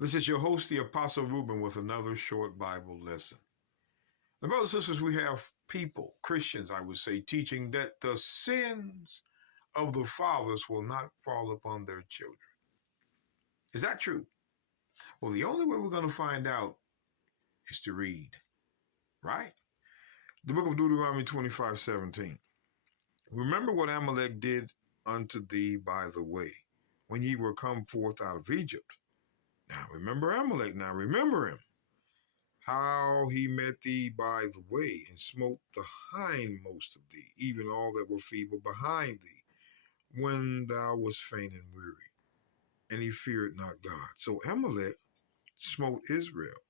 This is your host, the Apostle Reuben, with another short Bible lesson. Now, brothers and sisters, we have people, Christians, I would say, teaching that the sins of the fathers will not fall upon their children. Is that true? Well, the only way we're going to find out is to read, right? The book of Deuteronomy 25:17. Remember what Amalek did unto thee by the way, when ye were come forth out of Egypt. Now remember Amalek, now remember him, how he met thee by the way, and smote the hindmost of thee, even all that were feeble behind thee, when thou wast faint and weary, and he feared not God. So Amalek smote Israel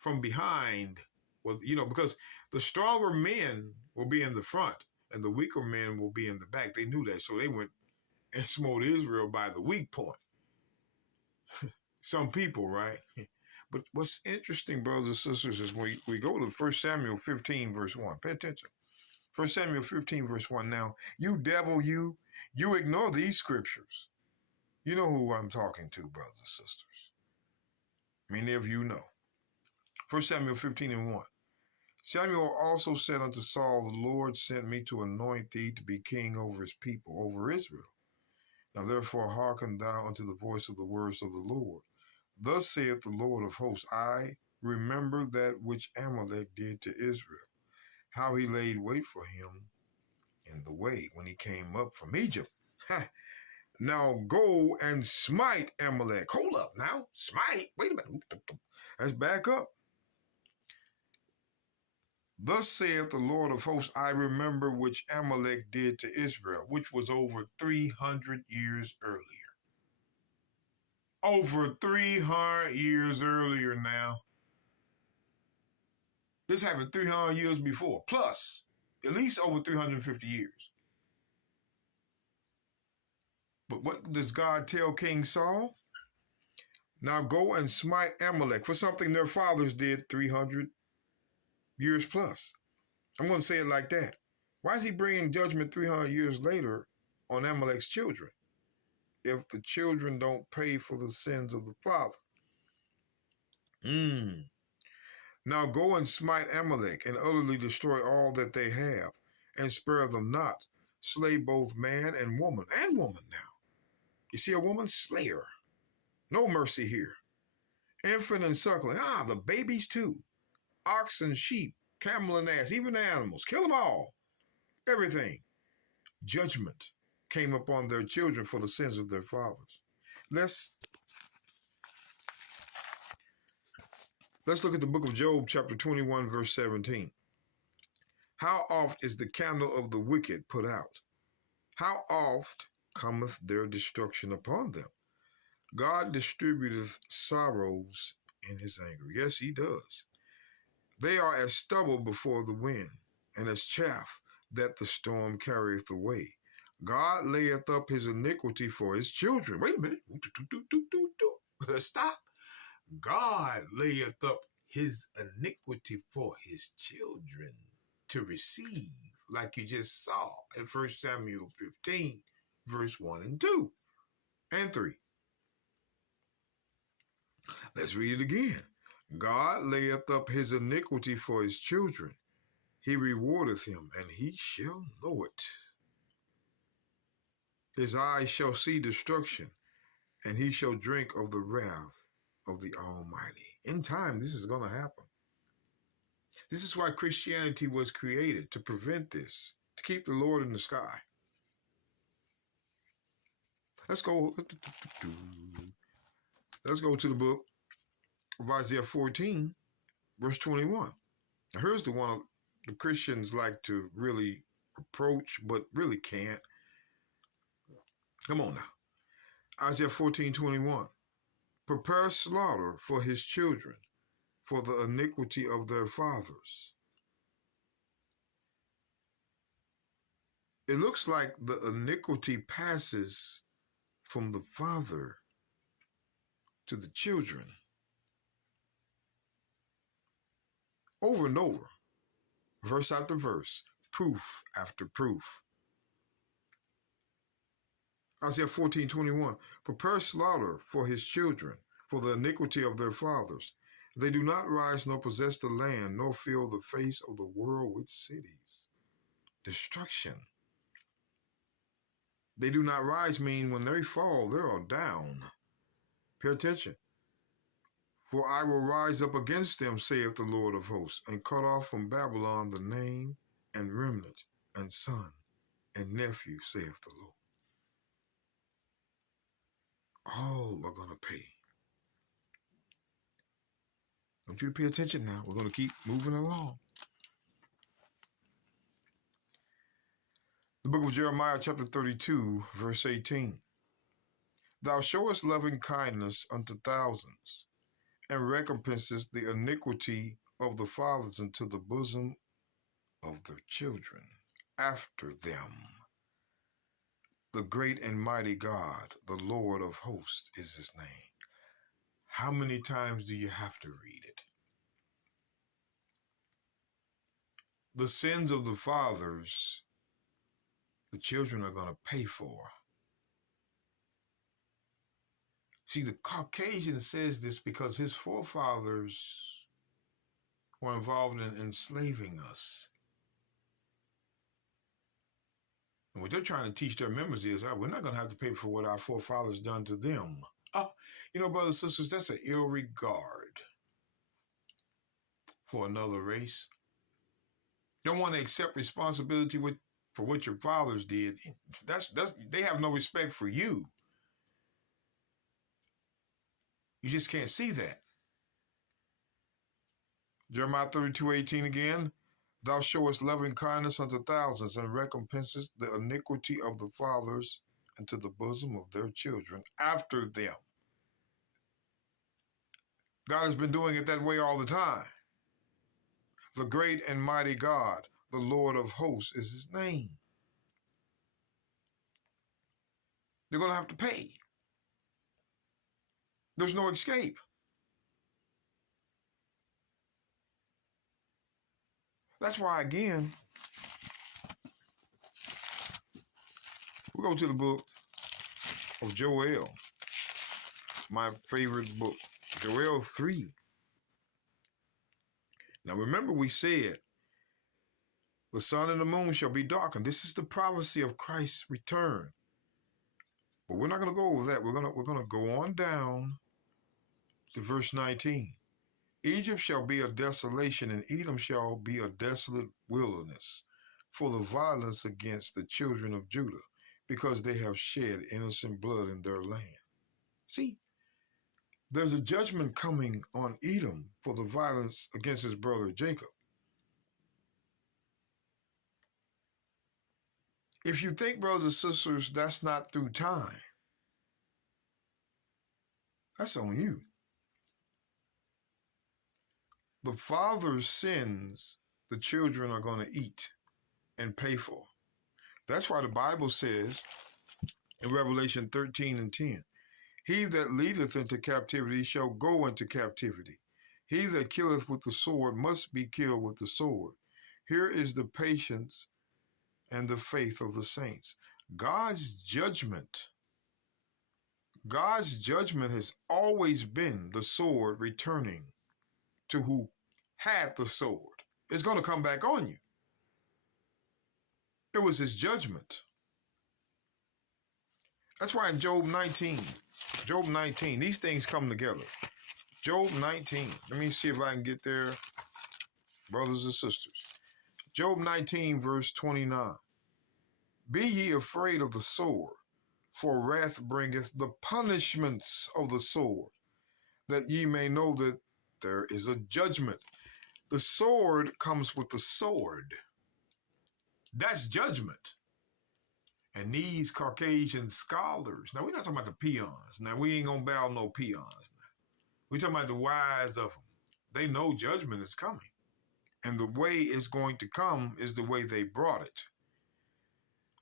from behind, because the stronger men will be in the front and the weaker men will be in the back. They knew that, so they went and smote Israel by the weak point. Some people, right? But what's interesting, brothers and sisters, is when we go to 1 Samuel 15, verse 1. Pay attention. 1 Samuel 15, verse 1. Now, you devil, you ignore these scriptures. You know who I'm talking to, brothers and sisters. Many of you know. 1 Samuel 15 and 1. Samuel also said unto Saul, the Lord sent me to anoint thee to be king over his people, over Israel. Now therefore hearken thou unto the voice of the words of the Lord. Thus saith the Lord of hosts, I remember that which Amalek did to Israel, how he laid wait for him in the way when he came up from Egypt. Now go and smite Amalek. Hold up now. Smite? Wait a minute. Let's back up. Thus saith the Lord of hosts, I remember which Amalek did to Israel, which was over 300 years earlier. Over 300 years earlier now. This happened 300 years before, plus at least over 350 years. But what does God tell King Saul? Now go and smite Amalek for something their fathers did 300 years plus. I'm going to say it like that. Why is he bringing judgment 300 years later on Amalek's children if the children don't pay for the sins of the father? Now go and smite Amalek and utterly destroy all that they have, and spare them not. Slay both man and woman now. You see a woman? Slay her. No mercy here. Infant and suckling. The babies too. Ox and sheep, camel and ass, even the animals. Kill them all. Everything. Judgment came upon their children for the sins of their fathers. Let's look at the book of Job, chapter 21, verse 17. How oft is the candle of the wicked put out? How oft cometh their destruction upon them? God distributeth sorrows in his anger. Yes, he does. They are as stubble before the wind, and as chaff that the storm carrieth away. God layeth up his iniquity for his children. Wait a minute. Stop. God layeth up his iniquity for his children to receive, like you just saw in 1 Samuel 15, verse 1 and 2 and 3. Let's read it again. God layeth up his iniquity for his children. He rewardeth him, and he shall know it. His eyes shall see destruction, and he shall drink of the wrath of the Almighty. In time, this is going to happen. This is why Christianity was created, to prevent this, to keep the Lord in the sky. Let's go to the book of Isaiah 14, verse 21. Now, here's the one the Christians like to really approach, but really can't. Come on now. Isaiah 14:21. Prepare slaughter for his children, for the iniquity of their fathers. It looks like the iniquity passes from the father to the children. Over and over, verse after verse, proof after proof. Isaiah 14:21, prepare slaughter for his children, for the iniquity of their fathers. They do not rise nor possess the land, nor fill the face of the world with cities. Destruction. They do not rise mean when they fall, they are down. Pay attention. For I will rise up against them, saith the Lord of hosts, and cut off from Babylon the name and remnant and son and nephew, saith the Lord. All are going to pay. I want you to pay attention now. We're going to keep moving along. The book of Jeremiah, chapter 32, verse 18. Thou showest loving kindness unto thousands, and recompensest the iniquity of the fathers into the bosom of their children after them. The great and mighty God, the Lord of hosts, is his name. How many times do you have to read it? The sins of the fathers, the children are going to pay for. See, the Caucasian says this because his forefathers were involved in enslaving us. And what they're trying to teach their members is, we're not going to have to pay for what our forefathers done to them. Brothers and sisters, that's an ill regard for another race. Don't want to accept responsibility for what your fathers did. They have no respect for you. You just can't see that. Jeremiah 32:18 again. Thou showest loving kindness unto thousands, and recompensest the iniquity of the fathers into the bosom of their children after them. God has been doing it that way all the time. The great and mighty God, the Lord of hosts, is his name. They're going to have to pay. There's no escape. That's why, again, we go to the book of Joel, my favorite book, Joel 3. Now remember, we said, the sun and the moon shall be darkened. This is the prophecy of Christ's return. But we're not going to go over that. We're going to go on down to verse 19. Egypt shall be a desolation, and Edom shall be a desolate wilderness, for the violence against the children of Judah, because they have shed innocent blood in their land. See, there's a judgment coming on Edom for the violence against his brother Jacob. If you think, brothers and sisters, that's not through time, that's on you. The father's sins, the children are going to eat and pay for. That's why the Bible says in Revelation 13:10, he that leadeth into captivity shall go into captivity. He that killeth with the sword must be killed with the sword. Here is the patience and the faith of the saints. God's judgment has always been the sword returning to who had the sword. It's going to come back on you. It was his judgment. That's why in Job 19, these things come together. Job 19, let me see if I can get there, brothers and sisters. Job 19, verse 29. Be ye afraid of the sword, for wrath bringeth the punishments of the sword, that ye may know that there is a judgment. The sword comes with the sword. That's judgment. And these Caucasian scholars, now we're not talking about the peons. Now we ain't gonna bow no peons. We're talking about the wise of them. They know judgment is coming. And the way it's going to come is the way they brought it.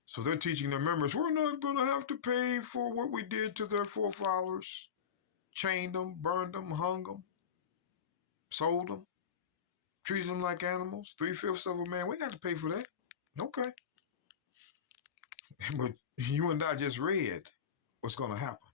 So they're teaching their members, we're not going to have to pay for what we did to their forefathers. Chained them, burned them, hung them, sold them, treated them like animals. 3/5 of a man, we got to pay for that. Okay. But you and I just read what's going to happen.